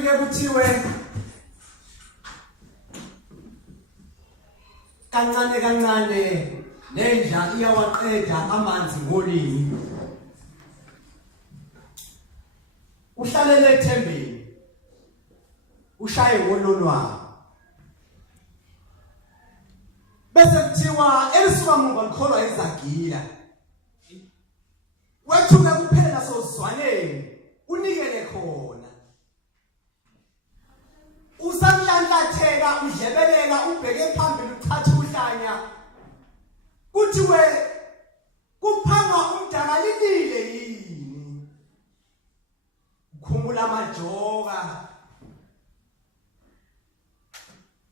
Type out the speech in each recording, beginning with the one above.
kufike kuthiwe kancane kancane lenja iyawaqeda amanzi ngolimi. Uhlalele ethembeni ushaye wolonwa bese kuthiwa elisuka muva likholwa izagila wethuke kuphela sozwaneni unikele khona usamlanhlatheka udlebeleka ubheke phambili uthatha uhlanya kuthiwe kuphanga umdaka lilile yini ukhumbula amajoka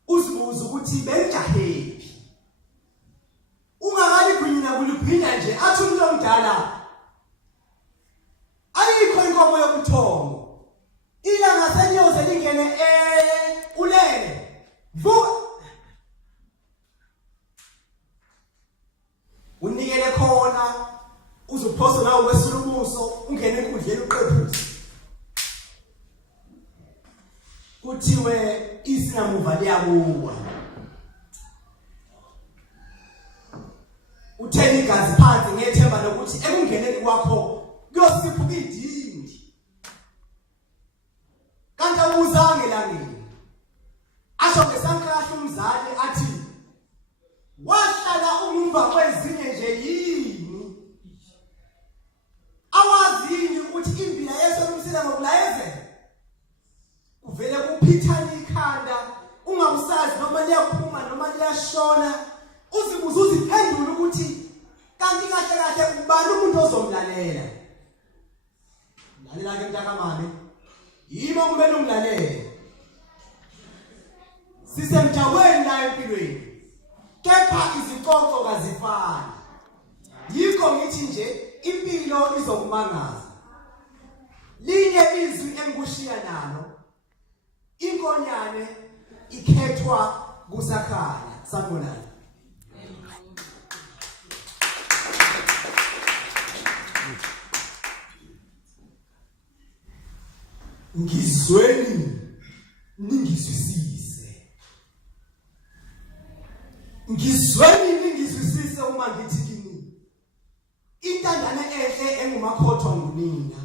uzibuza ukuthi benjahephi ungakaligwinya kuligwinya nje athi umuntu omdala ayikho inkomo yokuthongo ilanga senyoze lingene ulele unikele khona uzuphosa nawe kwesulubuso ungene enkundleni uqephuze kuthiwe isinamuva liyabuwa uthela igazi phansi ngethemba lokuthi ekungeneni kwakho kuyosiphuka idindi kanti awuzange langeni asho ngesankahle umzali athi wahlala umva kwezinye nje yini awazini ukuthi impila yeso umsila ngokulayezela uvele kuphithana ikhanda ungabusazi noma liyaphuma noma liyashona uzibuza uziphendula ukuthi kanti kahle kahle ubani umuntu ozomlalela lalela ke mntakamame yimo kumele umlalele sisemjaweni la empilweni kepha izicoco kazifani yikho ngithi nje impilo izokumangaza linye izwi engikushiya nalo inkonyane ikhethwa kusakhanya sanibonani ngizweni ningizwisise uma ngithi kini intandane ehle engumakhothwa ngunina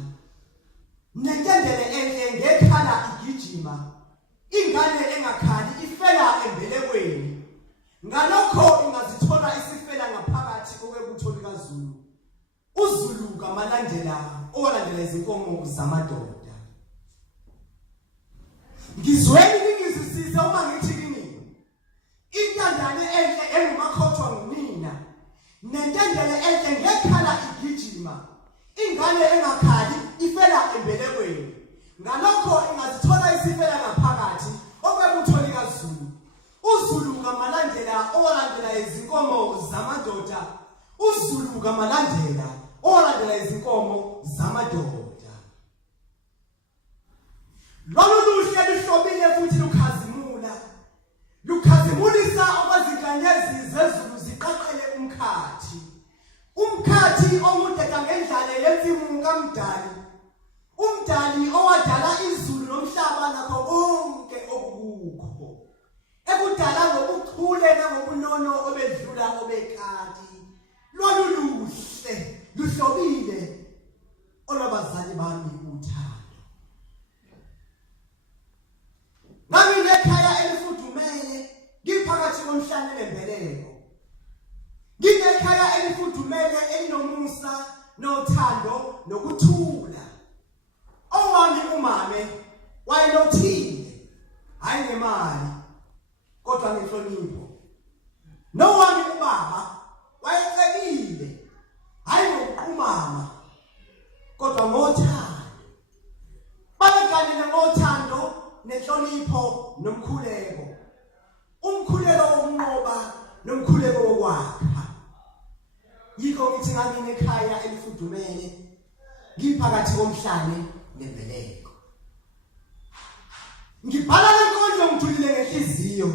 nentendele enhle ngekhala igijima ingane engakhali ifela embelekweni ngalokho ingazithola isifela ngaphakathi kokwebutho likaZulu uZulu kamalandela owalandela izinkomo zamadoda ngizweni ningizwisise uma ngithi kini intandane enhle engumakhothwa ngunina nentendele enhle ngekhala igijima ingane engakhali ifela embelekweni ngalokho ingazithola isifela ngaphakathi okwebutho likaZulu uZulu kamalandela owalandela izinkomo zamadoda uZulu kamalandela owalandela izinkomo zamadoda lolu luhle luhlobile futhi lukhazimulisa okwazinkanyezi zezulu ziqaqele umkhathi omude kangendlale yensimu kaMdali umdali owadala izulu nomhlaba nakho konke okukho ekudala ngobuchule nangobunono obedlula obekati lolu luhle luhlobile olabazali bami uthando nami ngekhaya elifudumele ngiphakathi komhlane lembeleko nginekhaya elifudumele elinomusa nothando nokuthula owami umame wayenothile hayi ngemali kodwa ngenhlonipho nowami ubaba wayecebile hayi ngokuqhumama kodwa ngothando babekanile ngothando nenhlonipho nomkhuleko umkhuleko wokunqoba nomkhuleko wokwakha yikho ngithi ngami ekhaya elifudumele ngiphakathi komhlane nembeleko ngibhala lenkondlo ngijulile ngenhliziyo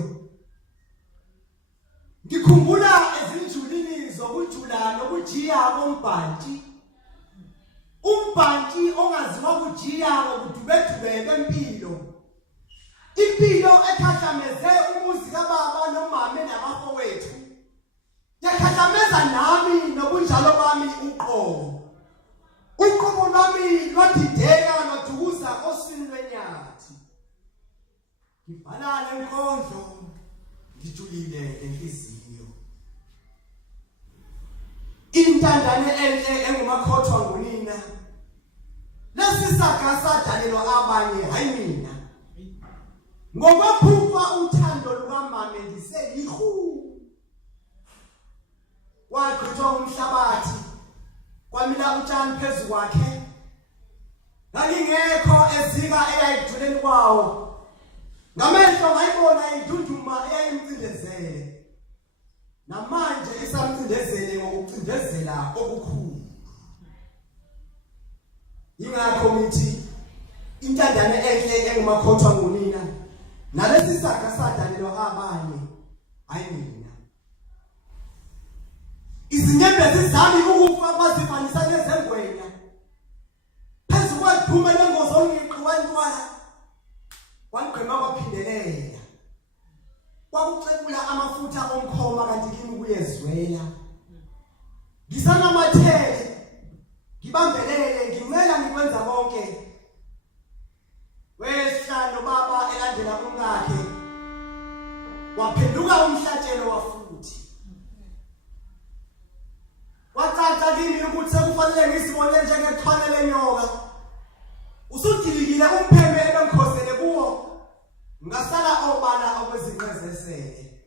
ngikhumbula ezinjulini zokujula nokujiya kombhanti umbhanti ongaziwa kujiya ngokudubedube bempilo impilo ekhahlameze umuzi kababa nomama nabafowethu yakhahlameza nami nobunjalo bami uqobo lwami lwadideka lwadukuza osini lwenyathi ngibhala lenkondlo ngijulile enhliziyo intandane enhle engumakhothwa ngunina lesisaga sadalelwa abanye hayi mina ngokuphupha uthando lukaMama ngiseyihu waqhithwa umhlabathi kwamila utshani phezu kwakhe ngingekho ezika eyayiduleni kwawo ngamehlo ngayibona iduduma eyayimcindezele namanje isamcindezele ngokucindezela okukhulu ingakho ngithi intandane enhle engumakhothwa ngunina nalesi saga sadalelwa abanye hayi mina izinyembezi zami ukufa bazifanisa nezengwenya phezu kweduma lengozi ongiqi wantwana wangqema kwaphindelela kwakucebula amafutha omkhoma kanti kimi kuyezwela ngisanamathele ngibambelele ngincela ngikwenza konke wehlalo baba elandela umkakhe waphenduka umhlatshelo wafuthi wacaca kimi ukuthi sekufanele ngisibone njengexhwane lenyoka usudilikile umphembe ebengikhosele kuwo ngasala obala okwezinqezesele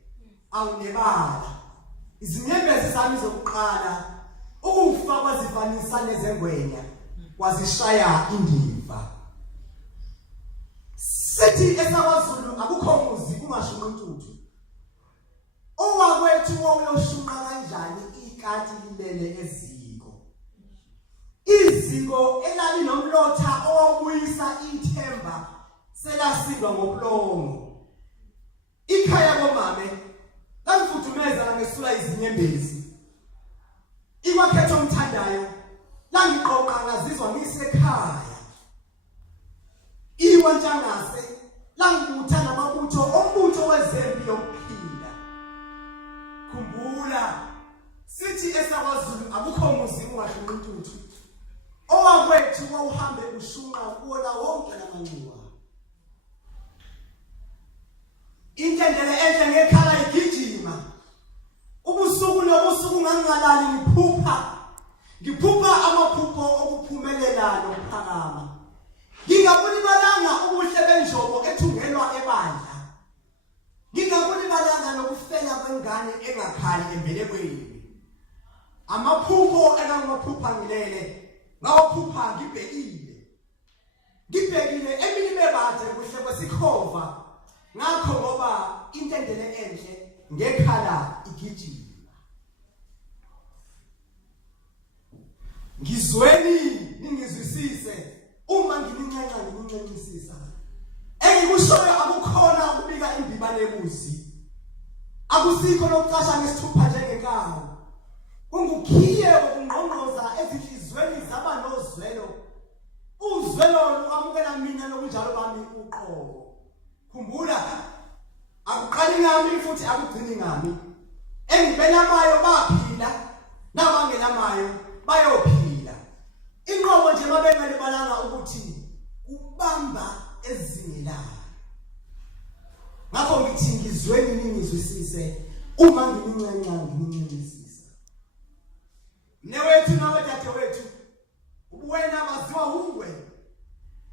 awunebala izinyembezi zami zokuqala ukufa kwazifanisa nezengwenya kwazishaya indiva sithi esakwazulu akukho muzi kungasho untuthu owakwethu woyoshunqa kanjani ikati lilele iziko elalinomlotha owabuyisa ithemba selasindwa ngobulomo ikhaya komame langifudumeza langesula izinyembezi ikwakhetho omthandayo langiqoqa ngazizwa ngisekhaya iwantshangase langibutha namabutho ombutho wezempi yokuphila khumbula sithi esakwazulu akukho muzi ungahlunqa intuthu owakwethu wawuhambe ushunqa kuwona wonke lamanxiwa intendele enhle ngekhala igijima ubusuku nobusuku ngangalali ngiphupha amaphupho okuphumelela nokuphakama ngingabonibalanga ubuhle benjobo ethungelwa ebandla ngingabonibalanga nokufela kwengane engakhali embelekweni amaphupho engangimaphupha ngilele ngawaphupha ngibhekile emini bebade kuhle kwesikhova ngakho ngoba intendele enhle ngekhala igijima ngizweni ningizwisise uma nginincancisisa engikushoyo akukhona ukubika imbiba lebuzi akusikho lokucasha ngesithupha njengekawo kungukhiye ukungqongqoza ezinhlizweni zaba nozwelo uzwelo lukamukela mina lokunjalo bami uqobo khumbula akuqali ngami futhi akugcini ngami engibelamayo baphila nabangelamayo bayophila inqobo nje mabengalibalanga ukuthi kubamba ezingelayo ngakho ngithi ngizweni ningizwisise uma nginincancisisa newethu nabadadewethu ubuwena baziwa uwe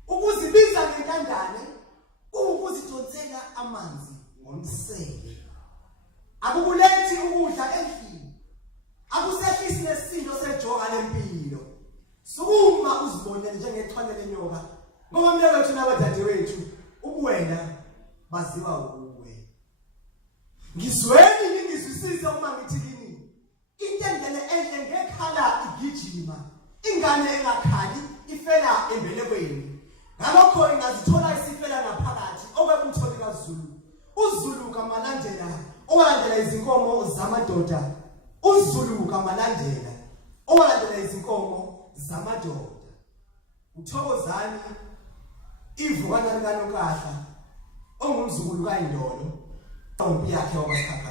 ukuzibiza ngenkandane ukuzidonsela amanzi ngomsele akukulethi ukudla endlini akusehlisi nesindo sejoka lempilo sukuma uzibonele njengexhwane lenyoka ngoba mnewethu nabadadewethu ubuwena baziwa uwe ngizweni ningizwisise uma ngithi kini intendele enhle ngekhala igijima ingane engakhali ifela embelekweni ngalokho ingazithola isifela naphakathi okwebutho likaZulu uZulu kamalandela owalandela izinkomo zamadoda uZulu kamalandela owalandela izinkomo zamadoda uThokozani ivukana likaNokahla ongumzukulu kaNdolo, ompi yakhe wabasikhapha